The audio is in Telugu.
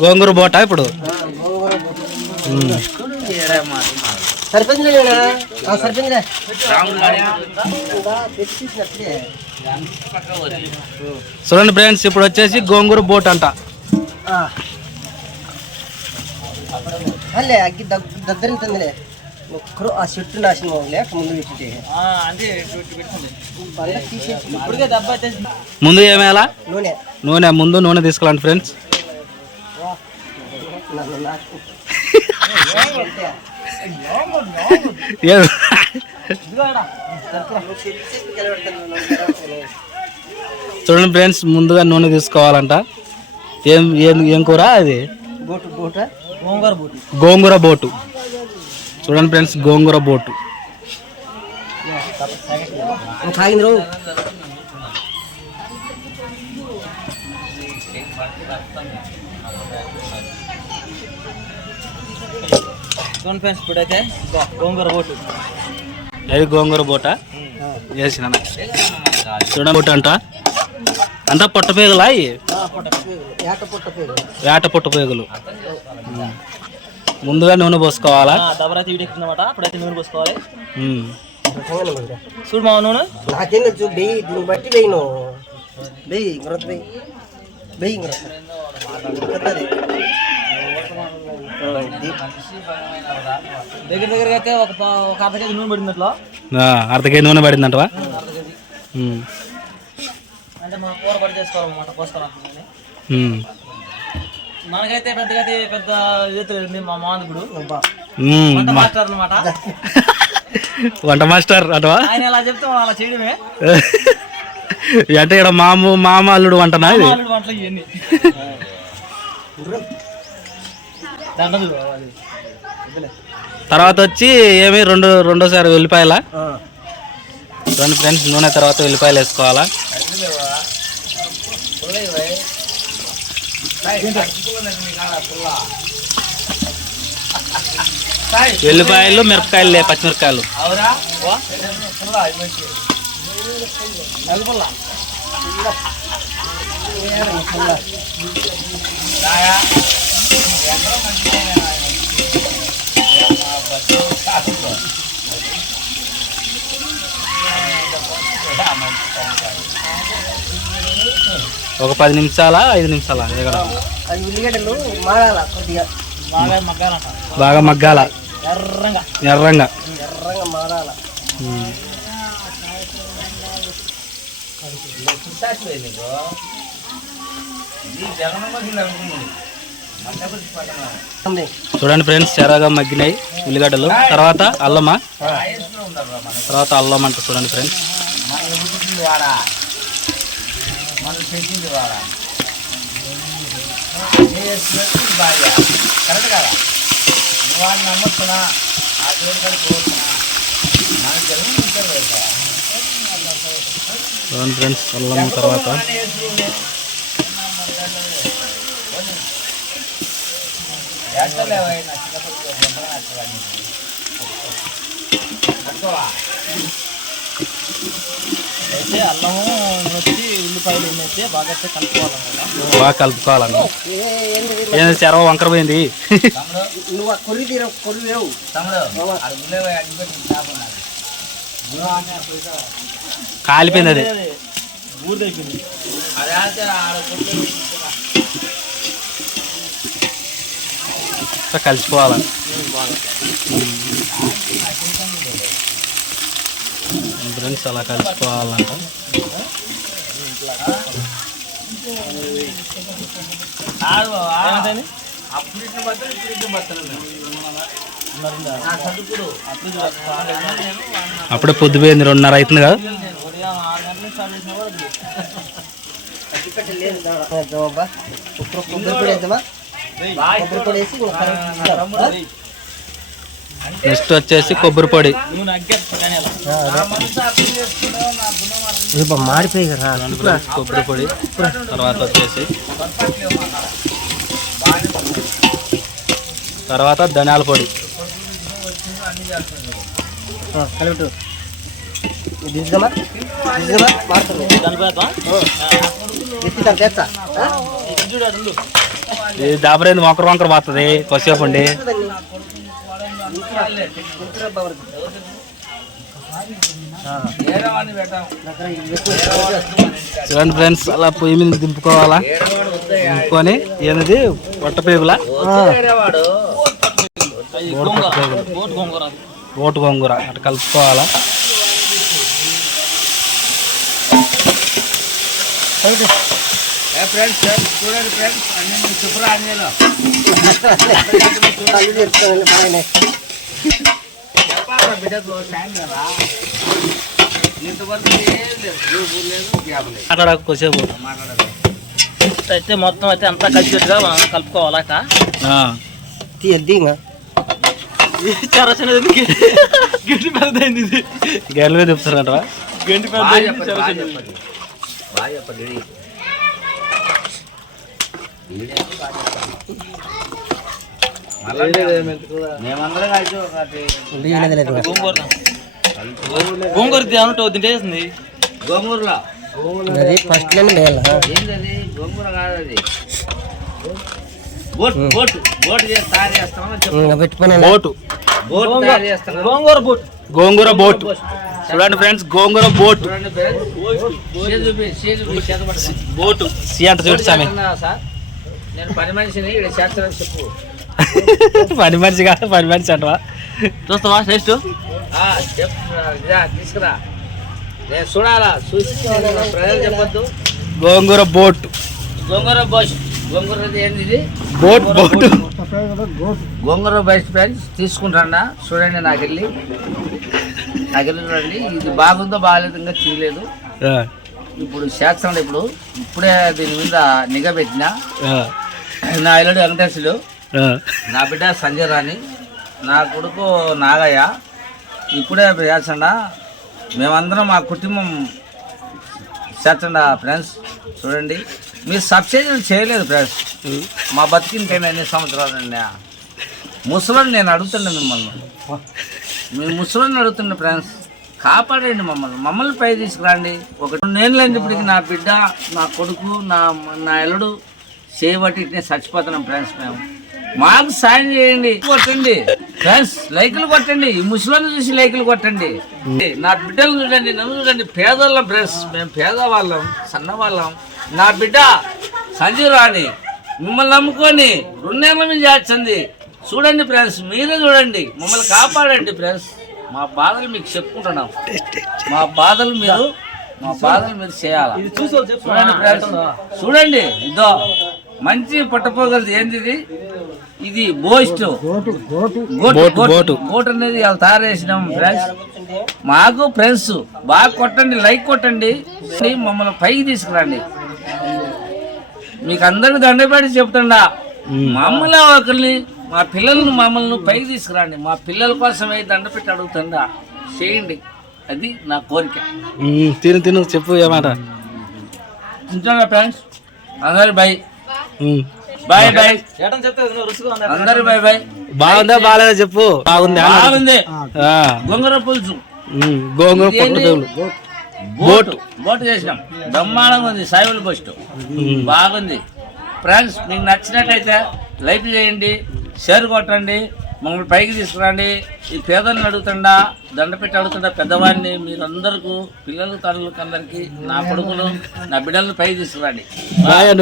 గోంగూర బోటా ఇప్పుడు? చూడండి ఫ్రెండ్స్ ఇప్పుడు వచ్చేసి గోంగూర బోట్ అంట. అగ్గి దగ్గరింటుందిలే ఒక్కరు ఆ చెట్టు నాశనం లేక ముందు ముందు ఏమేలా నూనె. నూనె ముందు నూనె తీసుకురండి ఫ్రెండ్స్. చూడండి ఫ్రెండ్స్ ముందుగా నూనె తీసుకోవాలంట. ఏం ఏం ఏం కూర అది? గోంగూర బోటు. చూడండి ఫ్రెండ్స్ గోంగూర బోటు. చూడండి ఫ్రెండ్స్ ఇప్పుడైతే గోంగూర బోటు. అది గోంగూర బోట? వేసిన చూడండి బోట అంట? అంతా పొట్ట పేగులా వేట పొట్ట పేగులు. ముందుగా నూనె పోసుకోవాలా? దబరైతే వీడెక్కిందన్నమాట అప్పుడైతే నూనె పోసుకోవాలి. చూడు మా నూనె. నాకేం దీన్ని బట్టి బెయ్యి నువ్వు. బెయ్యి ఇంకొరత బెయ్యి. బెయ్యి ఇంకొరత కొత్తది. దగ్గర దగ్గర అయితే ఒక ఒక అర్ధ కేజీ నూనె పడింది అట్లా ఆ, అర్ధ కేజీ నూనె పడిందంటవా ఉమ్. అంటే మనం కూర పడి చేసుకోవాలన్నమాట పోసుకోవాలి. మనకైతే పెద్దగా అయితే పెద్ద ఇది మా మాందుకుడు అబ్బా. ఉమ్. మా- మాస్టర్ అనమాట వంట మాస్టర్ అటవా ఆయన ఎలా చెప్తే అలా చేయడమే అంటే ఇక్కడ మాము మామ అల్లుడు వంటనా ఇది మామూలు వంటలు ఇవన్నీ దాంట్లో చూడు, అది. వద్దులే. తర్వాత వచ్చి ఏమి రెండు రెండోసారి వెల్లిపాయల ఆ. రెండు ఫ్రెండ్స్ నూనె తర్వాత వెల్లిపాయలు వేసుకోవాలా? వెల్లిపాయలు మిరపకాయలు లే పచ్చిమిరపకాయలు. అవురా వా. అల్లిపుల్ల. రాయా. ఒక పది నిమిషాల ఐదు నిమిషాల ఎగడం అది ఉల్లిగడ్డలు మాడాల కొద్దిగా బాగా మగ్గాలంట బాగా మగ్గాల ఎర్రంగా ఎర్రంగా ఎర్రగా మాడాల ఉమ్. ఉంది. చూడండి ఫ్రెండ్స్ ఎర్రగా మగ్గినాయి ఉల్లిగడ్డలు. తర్వాత అల్లమా? తర్వాత అల్లం అంట చూడండి ఫ్రెండ్స్. చూడండి ఫ్రెండ్స్ అల్లం తర్వాత. అయితే అల్లము వచ్చి ఉల్లిపాయలు వేసి బాగా అయితే కలుపుకోవాలన్నమాట బాగా కలుపుకోవాలండి ఏ ఏంది చెరవ వంకర పోయింది? నువ్వు ఆ కొర్రి తీర కొర్రి వేవు కాలిపోయింది అది ఊరిదైపోయింది ఇట్లా కలిసిపోవాలి? ఫ్రెండ్స్ అలా కలిసిపోవాలంట? అప్పుడే పొద్దుపోయింది రెండున్నర అవుతుంది కదా? ఉదయం ఆరు గంటలకు స్టార్ట్ చేసినా కూడా అది నెక్స్ట్ వచ్చేసి కొబ్బరి పొడి. ఫ్రెండ్స్ కొబ్బరి పొడి. తర్వాత వచ్చేసి. తర్వాత ధనియాల పొడి. కలిపి ఇది దాబరైంది వంకర వంకర పోతుంది. కొద్దిసేపు ఉండి. చూడండి ఫ్రెండ్స్ అలా పొయ్యి మీద దింపుకోవాలా? దింపుకొని ఏంది? పొట్ట పేగుల? ఓటు గోంగూర. అటు కలుపుకోవాలా? ఫ్రెండ్స్ చూడండి ఫ్రెండ్స్ అన్ని మాట్లాడక అయితే మొత్తం అయితే అంతా కలిసిగా మనం కలుపుకోవాలక ఇంకా. చరచన గడ్డి పెద్దయింది ఇది? గేర్ల మీద తిప్పుతారంట గంటి బాగా చెప్పండి, బాగా చెప్పండి. బాగా చెప్పండి, రెడీ. మళ్ళా మేమందరం కలిసి ఒకటి లేదు లేదు ఇంకా. గోంగూర గోంగూర ఏమంటావు తింటేసింది గోంగూరలో? అది ఫస్ట్లోనే వేయాలి ఏంటది? గోంగూర కాదు అది బోట్ బోట్ బోట్ చేసి తయారు చేస్తామని చెప్పు. ఇంకా పెట్టుకుని బోటు. బోట్ తయారు చేస్తాం గోంగూర బోట్. గోంగూర బోట్. చూడండి ఫ్రెండ్స్ గోంగూర బోట్. బోటు. సి అంట చూడు సార్? నేను పని మనిషిని ఇక్కడ చేస్తానని చెప్పు. పని మనిషి కాదు పని మనిషి అంటవా? చూస్తావా ఇదా, తీసుకురా. నేను చూడాలా? చూసి ప్రజలు చెప్పొద్దు. గోంగూర బోట్. గోంగూర బస్ గోంగూర ఏంది ఇది? బోట్ బోట్. గోంగూర బస్ ఫ్రెండ్స్ తీసుకుంటాడా చూడండి నాకు వెళ్ళి నాకు వెళ్ళి చూడండి. ఇది బాగుందో బాగాలేదు ఇంకా తీయలేదు ఆ, ఇప్పుడు చేస్తాను ఇప్పుడు. ఇప్పుడే దీని మీద నిఘా పెట్టిన. నా ఇల్లుడు వెంకటేశుడు. ఆ. నా బిడ్డ సంజయ్ రాణి. నా కొడుకు నాగయ్య. ఇప్పుడే చేస్తుండ మేమందరం మా కుటుంబం చేస్తుండ ఫ్రెండ్స్. చూడండి. మీరు సబ్సిడీలు చేయలేదు ఫ్రెండ్స్. మా బతికినకైనా ఎన్ని సంవత్సరాలు అండి? ముసలోని నేను అడుగుతుండే మిమ్మల్ని. మీ ముసలోని అడుగుతుండే ఫ్రెండ్స్. కాపాడండి మమ్మల్ని. మమ్మల్ని పై తీసుకురండి. ఒక నేను ఇప్పటికి నా బిడ్డ నా కొడుకు నా నా ఎల్లుడు చేయబట్టి ఇట్నే చచ్చిపోతున్నాం ఫ్రెండ్స్ మేము. మాకు సాయం చేయండి. కొట్టండి. ఫ్రెండ్స్ లైకులు కొట్టండి. ఈ ముసలిని చూసి లైకులు కొట్టండి. నా బిడ్డలు చూడండి నన్ను చూడండి. పేదవాళ్ళం ఫ్రెండ్స్ మేము పేదవాళ్ళం సన్నవాళ్ళం. నా బిడ్డ సంజీవ్ రాణి మిమ్మల్ని నమ్ముకొని రెండేళ్ళ మీద చేస్తుంది. చూడండి ఫ్రెండ్స్ మీరే చూడండి. మమ్మల్ని కాపాడండి ఫ్రెండ్స్ మా బాధలు మీకు చెప్పుకుంటున్నాం. మా బాధలు మీరు మా బాధలు మీరు చేయాలి? చూడండి ఫ్రెండ్స్ చూడండి. ఇదో. మంచి పట్టపోగలది ఏంది ఇది బోస్ట్ గోటు బోటు, గోటు అనేది వాళ్ళు తయారు చేసినాం ఫ్రెండ్స్. మాకు ఫ్రెండ్స్ బాగా కొట్టండి లైక్ కొట్టండి. మమ్మల్ని పైకి తీసుకురండి. మీకు అందరికి దండపెట్టి చెప్తుండా మమ్మల్ని ఒకరిని మా పిల్లల్ని మమ్మల్ని పైకి తీసుకురండి. మా పిల్లల కోసమే దండపెట్టి అడుగుతుందా చేయండి. అది నా కోరిక. తిను తిను చెప్పు ఏమాట. నిజంగా ఫ్రెండ్స్? అందరు బై. Bye bye. అందరు బై బై బాగుందా బాగాలేదా చెప్పు? బాగుందా? బాగుంది. గొంగర పులుసు. గోంగూర పొట్ట ఇదేంటి? పేగులు బోట్. బోట్. చేసినాం. బ్రహ్మాండంగా ఉంది సాయిబుల్ బోస్ట్. బాగుంది. ఫ్రెండ్స్ మీకు నచ్చినట్టయితే లైక్ చేయండి షేర్ కొట్టండి మమ్మల్ని పైకి తీసుకురండి. ఈ పేదలను అడుగుతుండా దండ పెట్టి అడుగుతుండా పెద్దవాడిని మీరందరికీ పిల్లలు తల్లులకు అందరికీ నా కొడుకులు నా బిడ్డలను పైకి తీసుకురండి. బాయ్.